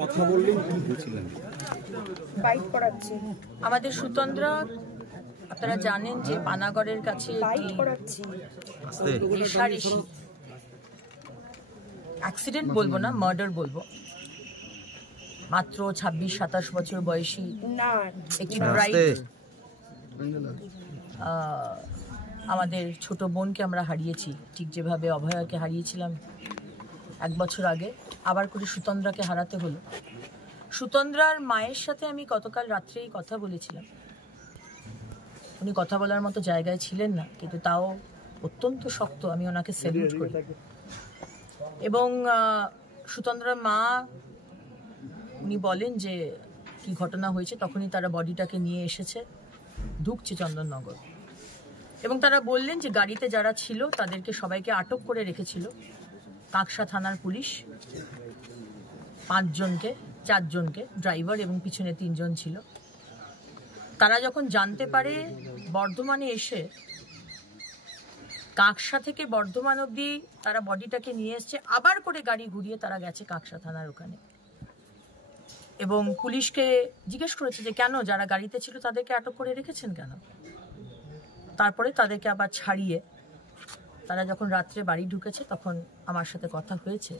কথা বললেন কি বলছিলেন? বাইট করাচ্ছি। আমাদের সুতন্দ্রা আপনারা জানেন যে পানাগড়ের কাছে বাইট করাচ্ছি। রেশারেশি অ্যাক্সিডেন্ট বলবো না, মার্ডার বলবো। মাত্র 26-27 বছর বয়সী না একটি ব্রাইট আমাদের ছোট বোনকে আমরা হারিয়েছি, ঠিক যেভাবে অভয়াকে হারিয়েছিলাম 1 বছর আগে। আবার করে সুতন্দ্রাকে হারাতে হলো। সুতন্দ্রার মায়ের সাথে আমি গতকাল রাত্রেই কথা বলেছিলাম। উনি কথা বলার মতো জায়গায় ছিলেন না, কিন্তু তাও অত্যন্ত শক্ত, আমি ওনাকে স্যালুট করি। এবং সুতন্দ্রার মা উনি বলেন যে কি ঘটনা হয়েছে, তখনই তারা বডিটাকে নিয়ে এসেছে, ঢুকছে চন্দননগর। এবং তারা বললেন যে গাড়িতে যারা ছিল তাদেরকে সবাইকে আটক করে রেখেছিল কাকসা থানার পুলিশ, 5 জনকে, 4 জনকে, ড্রাইভার এবং পিছনে 3 জন ছিল। তারা যখন জানতে পারে বর্ধমানে এসে কাকসা থেকে বর্ধমান অব্দি তারা বডিটাকে নিয়ে এসছে, আবার করে গাড়ি ঘুরিয়ে তারা গেছে কাকসা থানার ওখানে এবং পুলিশকে জিজ্ঞেস করেছে যে কেন যারা গাড়িতে ছিল তাদেরকে আটক করে রেখেছেন কেন। তারপরে তাদেরকে আবার ছাড়িয়ে তারা যখন রাত্রে বাড়ি ঢুকেছে তখন আমার সাথে কথা হয়েছে।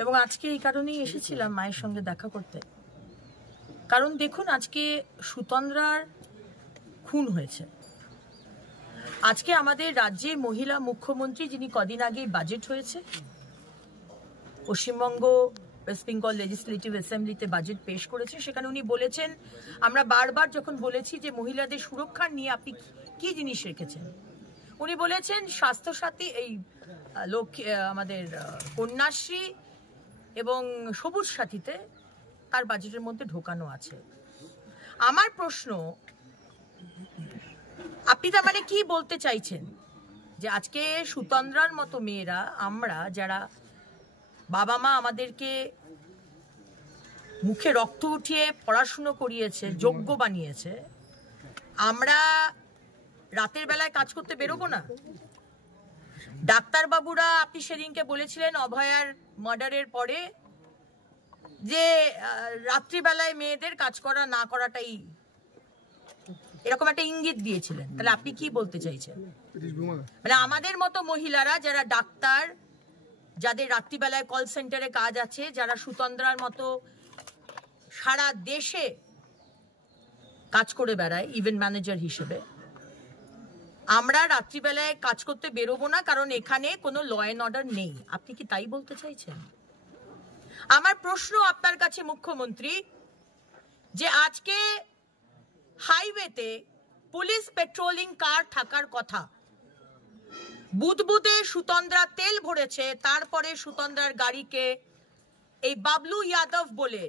এবং আজকে এই কারণেই এসেছিলাম মায়ের সঙ্গে দেখা করতে, কারণ দেখুন আজকে সুতন্দ্রার খুন হয়েছে। আজকে আমাদের রাজ্যে মহিলা মুখ্যমন্ত্রী, যিনি কদিন আগেই বাজেট হয়েছে, পশ্চিমবঙ্গ ওয়েস্ট বেঙ্গল লেজিসলেটিভ অ্যাসেম্বলিতে বাজেট পেশ করেছে, সেখানে উনি বলেছেন, আমরা বারবার যখন বলেছি যে মহিলাদের সুরক্ষা নিয়ে আপনি কি জিনিস রেখেছেন, উনি বলেছেন স্বাস্থ্যসাথী, এই আমাদের কন্যাশ্রী এবং সবুজ সাথীতে তার বাজেটের মধ্যে ঢোকানো আছে। আমার প্রশ্ন, আপনি তার মানে কি বলতে চাইছেন যে আজকে সুতন্দ্রার মতো মেয়েরা, আমরা যারা বাবা মা আমাদেরকে মুখে রক্ত উঠিয়ে পড়াশুনো করিয়েছে, যোগ্য বানিয়েছে, আমরা রাতের বেলায় কাজ করতে বেরোবো না? ডাক্তারবাবুরা, আপনি সেদিনকে বলেছিলেন অভয়ার মার্ডারের পরে যে রাত্রিবেলায় মেয়েদের কাজ করা না করাটাই, এরকম একটা ইঙ্গিত দিয়েছিলেন। তাহলে আপনি কি বলতে চাইছেন? মানে আমাদের মতো মহিলারা যারা ডাক্তার, যাদের রাত্রিবেলায় কল সেন্টারে কাজ আছে, যারা সুতন্দ্রার মতো সারা দেশে কাজ করে বেড়ায় ইভেন্ট ম্যানেজার হিসেবে, আমরা রাত্রিবেলায় কাজ করতে বেরোবো না কারণ এখানে কোনো ল অ্যান্ড অর্ডার নেই। আপনি কি তাই বলতে চাইছেন? আমার প্রশ্ন আপনার কাছে মুখ্যমন্ত্রী, যে আজকে হাইওয়েতে পুলিশ পেট্রোলিং কার থাকার কথা, বুদবুদে সুতন্দ্রা তেল ভরেছে, তারপরে সুতন্দ্রার গাড়িকে এই বাবলু যাদব বলে,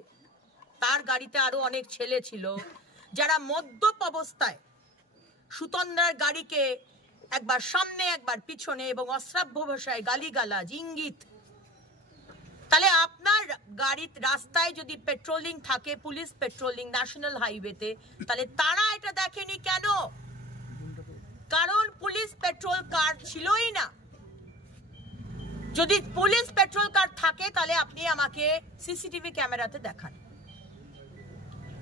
তার গাড়িতে আরো অনেক ছেলে ছিল যারা মদ্যপ অবস্থায় সুতন্দ্রার গাড়িকে একবার সামনে একবার পিছনে এবং অশ্রাব্য ভাষায় গালিগালাজ, ইঙ্গিত। তাহলে আপনার গাড়ির রাস্তায় যদি পেট্রোলিং থাকে, পুলিশ পেট্রোলিং ন্যাশনাল হাইওয়েতে, তাহলে তারা এটা দেখেনি কেন? কারণ পুলিশ পেট্রোল কার ছিলই না। যদি পুলিশ পেট্রোল কার থাকে তাহলে আপনি আমাকে সিসিটিভি ক্যামেরাতে দেখান।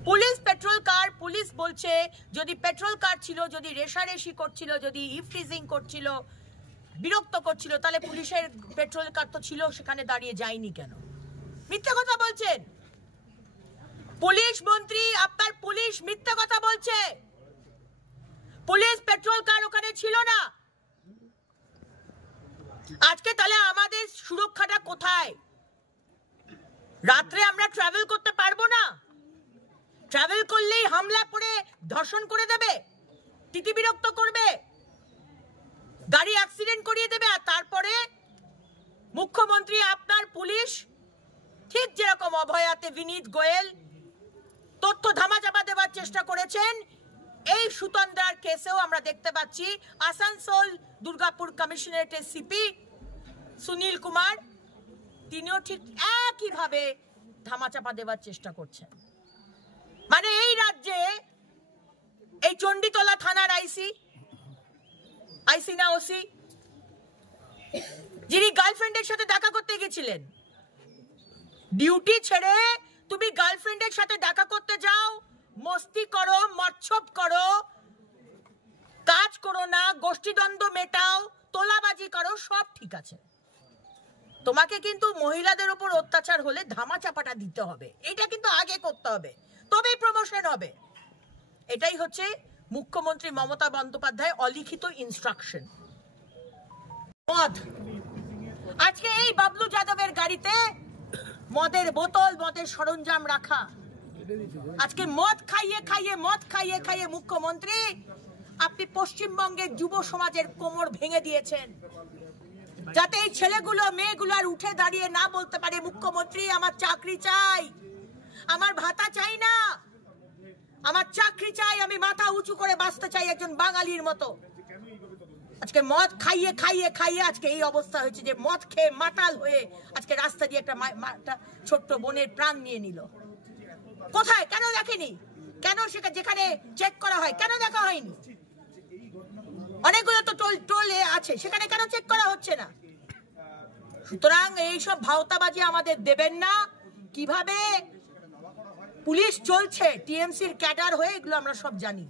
পুলিশ পেট্রোল কার, পুলিশ বলছে যদি পেট্রোল কার ছিল, যদি রেশারেশি করছিল, যদি ইফটিজিং করছিল, বিরক্ত করছিল, তাহলে পুলিশের পেট্রোল কার তো ছিল, সেখানে দাঁড়িয়ে যায়নি কেন? মিথ্যা কথা বলছেন পুলিশ মন্ত্রী, আপনার পুলিশ মিথ্যা কথা বলছে। পুলিশ পেট্রোল কার ওখানে ছিল না। আজকে তাহলে আমাদের সুরক্ষাটা কোথায়? রাত্রে আমরা ট্রাভেল করতে পারবো না? ট্রাভেল করলেই হামলা করে ধর্ষণ করে দেবে, তিতি বিরক্ত করবে, গাড়ি অ্যাক্সিডেন্ট করিয়ে দেবে। আর তারপরে মুখ্যমন্ত্রী, আপনার পুলিশ ঠিক যেরকম অভয়াতে বিনীত গোয়েল তথ্য ধামাচাপা দেওয়ার চেষ্টা করেছেন, এই সুতন্দ্রার কেসেও আমরা দেখতে পাচ্ছি আসানসোল দুর্গাপুর কমিশনারেটের সিপি সুনীল কুমার, তিনিও ঠিক একইভাবে ধামাচাপা দেওয়ার চেষ্টা করছেন। মানে এই রাজ্যে এই চণ্ডীতলা থানার আইসি না ওসি, যিনি গার্লফ্রেন্ডের সাথে দেখা করতে গেছিলেন, ডিউটি ছেড়ে তুমি গার্লফ্রেন্ডের সাথে দেখা করতে যাও, মস্তি করো, মচ্ছব করো, কাজ করো না, গোষ্ঠীদ্বন্দ্ব মেটাও, তোলাবাজি করো, সব ঠিক আছে। তোমাকে কিন্তু মহিলাদের উপর অত্যাচার হলে ধামাচাপাটা দিতে হবে, এটা কিন্তু আগে করতে হবে, তবেই প্রমোশন হবে। এটাই হচ্ছে মুখ্যমন্ত্রী মমতা বন্দ্যোপাধ্যায় অলিখিত ইনস্ট্রাকশন। মদ, আজকে এই বাবলু যাদবের গাড়িতে মদের বোতল, মদের সরঞ্জাম রাখা, আজকে মদ খাইয়ে খাইয়ে মুখ্যমন্ত্রী আপনি পশ্চিমবঙ্গের যুব সমাজের কোমর ভেঙে দিয়েছেন, যাতে এই ছেলেগুলো মেয়েগুলো আর উঠে দাঁড়িয়ে না বলতে পারে মুখ্যমন্ত্রী আমার চাকরি চাই, আমার ভাতা চাই না, আমার চাকরি চাই, আমি মাথা উঁচু করে বাঁচতে চাই একজন বাঙালির মতো। আজকে মদ খাইয়ে খাইয়ে খাইয়ে আজকে এই অবস্থা হয়েছে যে মদ খেয়ে মাতাল হয়ে আজকে রাস্তা দিয়ে একটা ছোট্ট বোনের প্রাণ নিয়ে নিল। কোথায়, কেন দেখেনি? কেন সেটা যেখানে চেক করা হয় কেন দেখা হয়নি? অনেকগুলো তো টোলে আছে, সেখানে কেন চেক করা হচ্ছে না? সুতরাং এইসব ভাওতাবাজি আমাদের দেবেন না। কিভাবে পুলিশ চলছে টিএমসির ক্যাডার হয়ে, এগুলো আমরা সব জানি।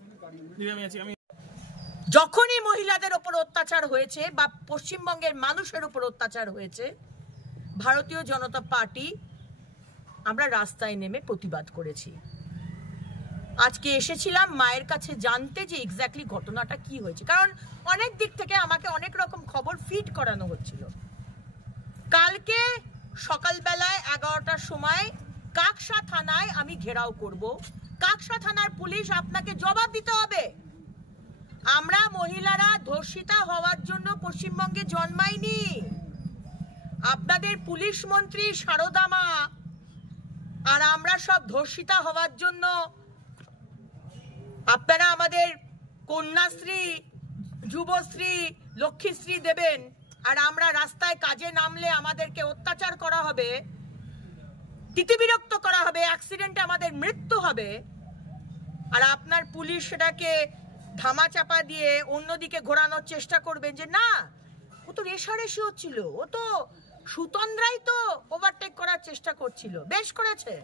যখনই মহিলাদের উপর অত্যাচার হয়েছে বা পশ্চিমবঙ্গের মানুষের উপর অত্যাচার হয়েছে, ভারতীয় জনতা পার্টি আমরা রাস্তায় নেমে প্রতিবাদ করেছি। আজকে এসেছিলাম মায়ের কাছে জানতে যে এক্স্যাক্টলি ঘটনাটা কি হয়েছে, কারণ অনেক দিক থেকে আমাকে অনেক রকম খবর ফিড করানো হচ্ছিল। কালকে সকালবেলায় 11টার সময় কাকসা থানায় আমি ঘেরাও করব। কাকসা থানার পুলিশ আপনাকে জবাব দিতে হবে। আমরা মহিলারা ধর্ষিতা হওয়ার জন্য পশ্চিমবঙ্গে জন্মাইনি। আপনাদের পুলিশ মন্ত্রী সারদা মা আর আমরা সব ধর্ষিতা হওয়ার জন্য আপনারা আমাদের কন্যাশ্রী, যুবশ্রী, লক্ষ্মীশ্রী দেবেন, আর আমরা রাস্তায় কাজে নামলে আমাদেরকে অত্যাচার করা হবে, তিতিবিরক্ত করা হবে, অ্যাক্সিডেন্টে আমাদের মৃত্যু হবে, আর আপনার পুলিশ সেটাকে ধামাচাপা দিয়ে অন্যদিকে ঘোরানোর চেষ্টা করবেন যে না, ও তো রেশারেশি হচ্ছিল, ও তো সুতন্দ্রাই তো ওভারটেক করার চেষ্টা করছিল, বেশ করেছে।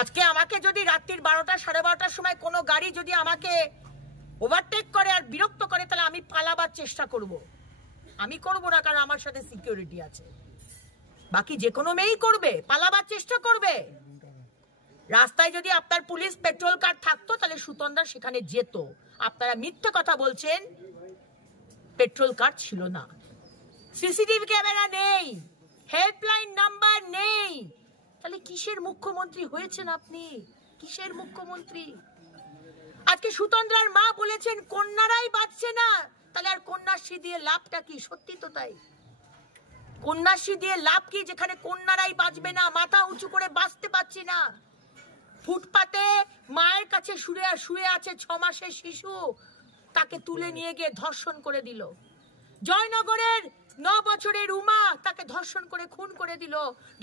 আজকে আমাকে যদি রাত্রির 12টা 12:30টার সময় কোনো গাড়ি যদি আমাকে ওভারটেক করে আর বিরক্ত করে, তাহলে আমি পালাবার চেষ্টা করব। আমি করব না, কারণ আমার সাথে সিকিউরিটি আছে। বাকি যে কোনো মেয়েই করবে, পালাবার চেষ্টা করবে। রাস্তায় যদি আপনার পুলিশ পেট্রোল কার্ড থাকতো তাহলে সুতন্দ্রা সেখানে যেত। আপনারা মিথ্যে কথা বলছেন, পেট্রোল কার্ড ছিল না, সিসিটিভি ক্যামেরা নেই, হেল্পলাইন নাম্বার নেই, তাহলে কিসের মুখ্যমন্ত্রী হয়েছেন আপনি? কিসের মুখ্যমন্ত্রী? আজকে সুতন্দ্রার মা বলেছেন কন্যারাই বাঁচছে না, তাহলে আর কন্যাশ্রী দিয়ে লাভটা কি? সত্যি তো তাই। কন্যাশ্রী দিয়ে লাভ কি যেখানে কন্যারাই বাঁচবে না? মাথা উঁচু করে বাঁচতে পারছি না। ফুটপাতে মায়ের কাছে শুয়ে আছে 6 মাসের শিশু, তাকে তুলে নিয়ে গিয়ে ধর্ষণ করে দিল। জয়নগরের 9 বছরের উমা, তাকে ধর্ষণ করে খুন করে দিল।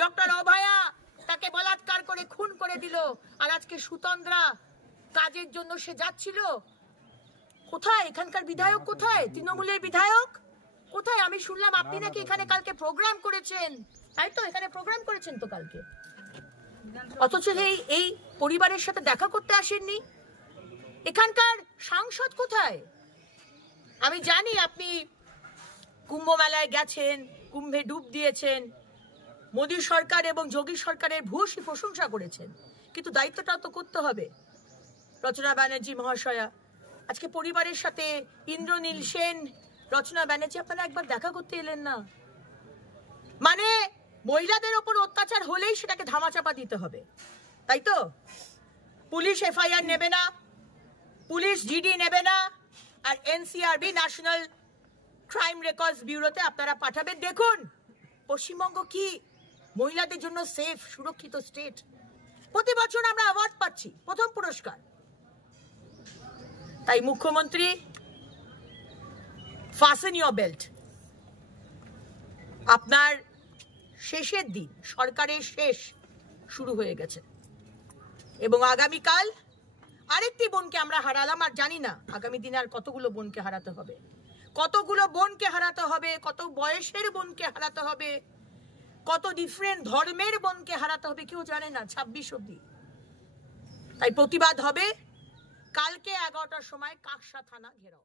ডক্টর অভয়া, তাকে বলাৎকার করে খুন করে দিল। আর আজকে সুতন্দ্রা কাজের জন্য সে যাচ্ছিল কোথায়? এখানকার বিধায়ক কোথায়? তৃণমূলের বিধায়ক কোথায়? আমি শুনলাম আপনি নাকি এখানে কালকে প্রোগ্রাম করেছেন, তাই তো? এখানে প্রোগ্রাম করেছেন তো কালকে, অথচ এই পরিবারের সাথে দেখা করতে আসেননি। এখানকার সাংসদ কোথায়? আমি জানি আপনি কুম্ভ মেলায় গেছেন, কুম্ভে ডুব দিয়েছেন, মোদী সরকার এবং যোগী সরকারের ভূয়সী প্রশংসা করেছেন, কিন্তু দায়িত্বটাও তো করতে হবে। রচনা ব্যানার্জি মহাশয়া, আজকে পরিবারের সাথে ইন্দ্রনীল সেন, রচনা ব্যানার্জি, আপনারা একবার দেখা করতে এলেন না। মানে মহিলাদের ওপর অত্যাচার হলেই সেটাকে ধামাচাপা দিতে হবে, তাই তো? পুলিশ এফআইআর নেবে না, পুলিশ জিডি নেবে না, আর এনসিআরবি ন্যাশনাল ক্রাইম রেকর্ডস ব্যুরোতে আপনারা পাঠাবেন। দেখুন পশ্চিমবঙ্গ কি মহিলাদের জন্য সেফ, সুরক্ষিত স্টেট। প্রতি বছর আমরা অ্যাওয়ার্ড পাচ্ছি, প্রথম পুরস্কার। তাই মুখ্যমন্ত্রী, ফাস্টেন ইওর বেল্ট। আপনার শেষের দিন, সরকারের শেষ শুরু হয়ে গেছে, এবং আগামীকাল আরেকটি বোনকে আমরা হারালাম। আর জানি না আগামী দিনে আর কতগুলো বোনকে হারাতে হবে, কতগুলো বোনকে হারাতে হবে, কত বয়সের বোনকে হারাতে হবে। কত ডিফারেন্ট ধর্মের বোনকে হারাতে হবে কেউ জানে না 26 অব্দি। তাই প্রতিবাদ হবে কালকে 11টার সময় কাকসা থানা ঘেরাও।